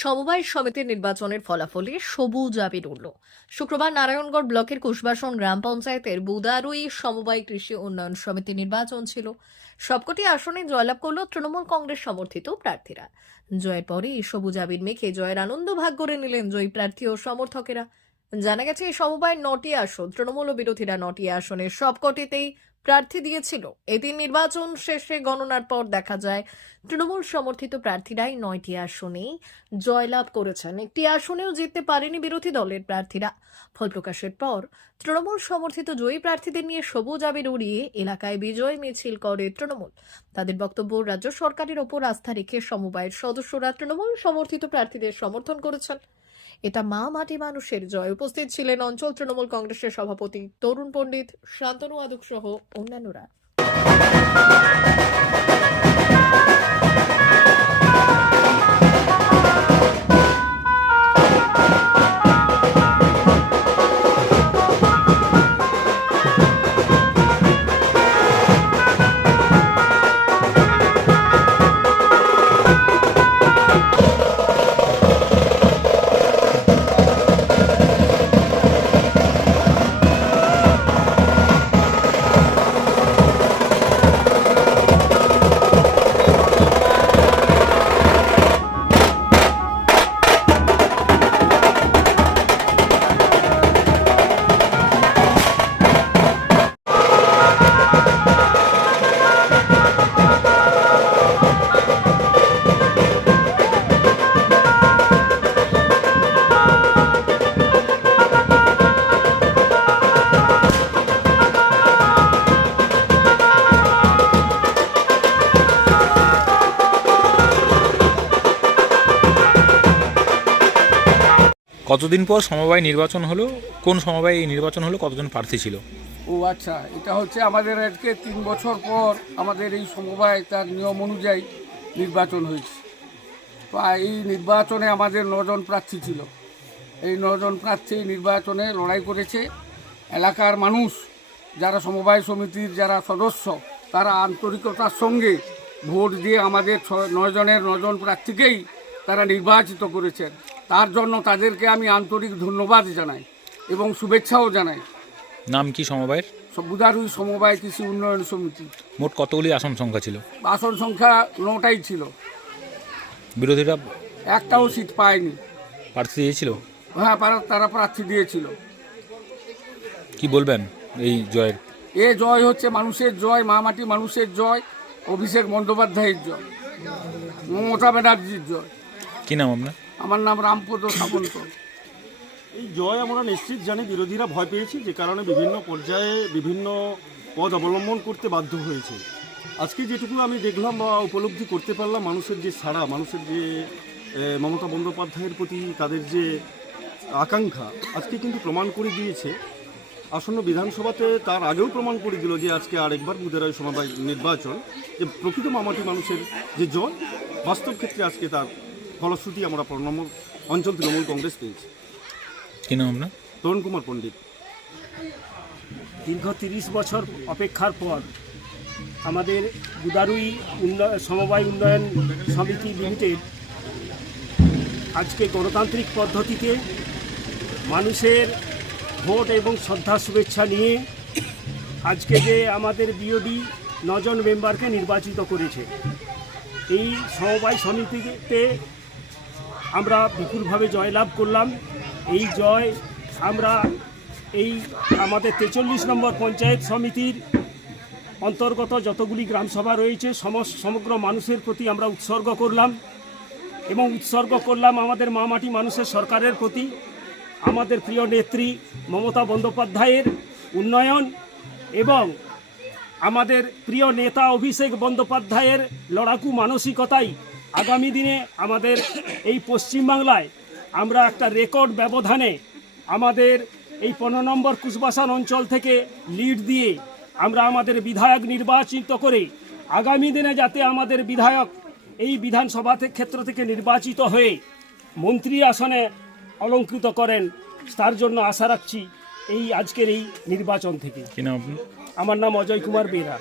সমবায় সমিতির নির্বাচনের ফলাফলে সবুজ আবির উঠল। শুক্রবার নারায়ণগড় ব্লকের কুশবাসন গ্রাম পঞ্চায়েতের বুদারুই সমবায় কৃষি উন্নয়ন সমিতি নির্বাচন ছিল। সবকটি আসনে জয়লাভ করল তৃণমূল কংগ্রেস সমর্থিত প্রার্থীরা। জয়ের পরে সবুজ আবির মেখে জয়ের আনন্দ ভাগ করে নিলেন জয়ী প্রার্থী ও সমর্থকেরা। জানা গেছে, এই সমবায়ের নটি আসন, তৃণমূল ও বিরোধীরা নটি আসনে সবকটিতেই প্রার্থী দিয়েছিল। এদিন নির্বাচন শেষে গণনার পর দেখা যায়, তৃণমূল সমর্থিত প্রার্থীরাই নয়টি আসনেই জয়লাভ করেছেন। একটি আসনেও জিততে পারেনি বিরোধী দলের প্রার্থীরা। ফল প্রকাশের পর, তৃণমূল সমর্থিত জয়ী প্রার্থীদের নিয়ে সবুজ আবির উড়িয়ে এলাকায় বিজয় মিছিল করে তৃণমূল। তাদের বক্তব্য, রাজ্য সরকারের ওপর আস্থা রেখে সমবায়ের সদস্যরা তৃণমূল সমর্থিত প্রার্থীদের সমর্থন করেছেন। এটা মা মাটি মানুষের জয়। উপস্থিত ছিলেন অঞ্চল তৃণমূল কংগ্রেসের সভাপতি তরুণ পণ্ডিত শান্তনু আদক সহ অন্যান্যরা। কতদিন পর সমবায় নির্বাচন হলো? কোন সমবায় এই নির্বাচন হলো? কতজন প্রার্থী ছিল? ও আচ্ছা এটা হচ্ছে আমাদের আজকে তিন বছর পর আমাদের এই সমবায় তার নিয়ম অনুযায়ী নির্বাচন হয়েছে। এই নির্বাচনে আমাদের নজন প্রার্থী ছিল। এই নজন প্রার্থী নির্বাচনে লড়াই করেছে। এলাকার মানুষ, যারা সমবায় সমিতির যারা সদস্য, তারা আন্তরিকতার সঙ্গে ভোট দিয়ে আমাদের নজনের নজন প্রার্থীকেই তারা নির্বাচিত করেছেন। তার জন্য তাদেরকে আমি আন্তরিক ধন্যবাদ জানাই এবং শুভেচ্ছাও জানাই। নাম কি সমবায়ের? বুধারুই সমবায় কৃষি উন্নয়ন সমিতি। মোট কতগুলি আসন সংখ্যা ছিল? আসন সংখ্যা নটাই ছিল। বিরোধীরা একটাও সিট পায়নি। প্রার্থী দিয়েছিল? হ্যাঁ তারা প্রার্থী দিয়েছিল। কি বলবেন এই জয়ের? এ জয় হচ্ছে মানুষের জয় মা মাটি মানুষের জয় অভিষেক বন্দ্যোপাধ্যায়ের জয় মমতা ব্যানার্জির জয়। কি নাম আপনার? আমার নাম রামপদ সামন্ত। এই জয় আমরা নিশ্চিত জানি বিরোধীরা ভয় পেয়েছে, যে কারণে বিভিন্ন পর্যায়ে বিভিন্ন পদ অবলম্বন করতে বাধ্য হয়েছে। আজকে যেটুকু আমি দেখলাম বা উপলব্ধি করতে পারলাম, মানুষের যে ছাড়া মানুষের যে মমতা বন্দ্যোপাধ্যায়ের প্রতি তাদের যে আকাঙ্ক্ষা, আজকে কিন্তু প্রমাণ করে দিয়েছে। আসন্ন বিধানসভাতে তার আগেও প্রমাণ করে দিল যে আজকে আরেকবার বুধেরায় সমবায় নির্বাচন, যে প্রকৃত মামাটি মানুষের যে জয়, বাস্তব ক্ষেত্রে আজকে তার ফলশ্রুতি আমরা প্রণাম অঞ্চল তৃণমূল কংগ্রেস পেয়েছি। কি নাম আপনার? তরুণ কুমার পণ্ডিত। দীর্ঘ তিরিশ বছর অপেক্ষার পর আমাদের বুদারুই উন্নয়ন সমবায় উন্নয়ন সমিতি লিমিটেড আজকে গণতান্ত্রিক পদ্ধতিতে মানুষের ভোট এবং শ্রদ্ধা শুভেচ্ছা নিয়ে আজকে যে আমাদের বিওডি নজন মেম্বারকে নির্বাচিত করেছে এই সমবায় সমিতিতে আমরা বিপুলভাবে জয়লাভ করলাম। এই জয় আমরা এই আমাদের তেচল্লিশ নম্বর পঞ্চায়েত সমিতির অন্তর্গত যতগুলি গ্রামসভা রয়েছে, সমস সমগ্র মানুষের প্রতি আমরা উৎসর্গ করলাম এবং উৎসর্গ করলাম আমাদের মা মাটি মানুষের সরকারের প্রতি। আমাদের প্রিয় নেত্রী মমতা বন্দ্যোপাধ্যায়ের উন্নয়ন এবং আমাদের প্রিয় নেতা অভিষেক বন্দ্যোপাধ্যায়ের লড়াকু মানসিকতাই আগামী দিনে আমাদের এই পশ্চিমবাংলায় আমরা একটা রেকর্ড ব্যবধানে আমাদের এই পনেরো নম্বর কুশবাসান অঞ্চল থেকে লিড দিয়ে আমরা আমাদের বিধায়ক নির্বাচিত করে আগামী দিনে যাতে আমাদের বিধায়ক এই বিধানসভা ক্ষেত্র থেকে নির্বাচিত হয়ে মন্ত্রী আসনে অলঙ্কৃত করেন তার জন্য আশা রাখছি এই আজকের এই নির্বাচন থেকে। আমার নাম অজয় কুমার বেরা।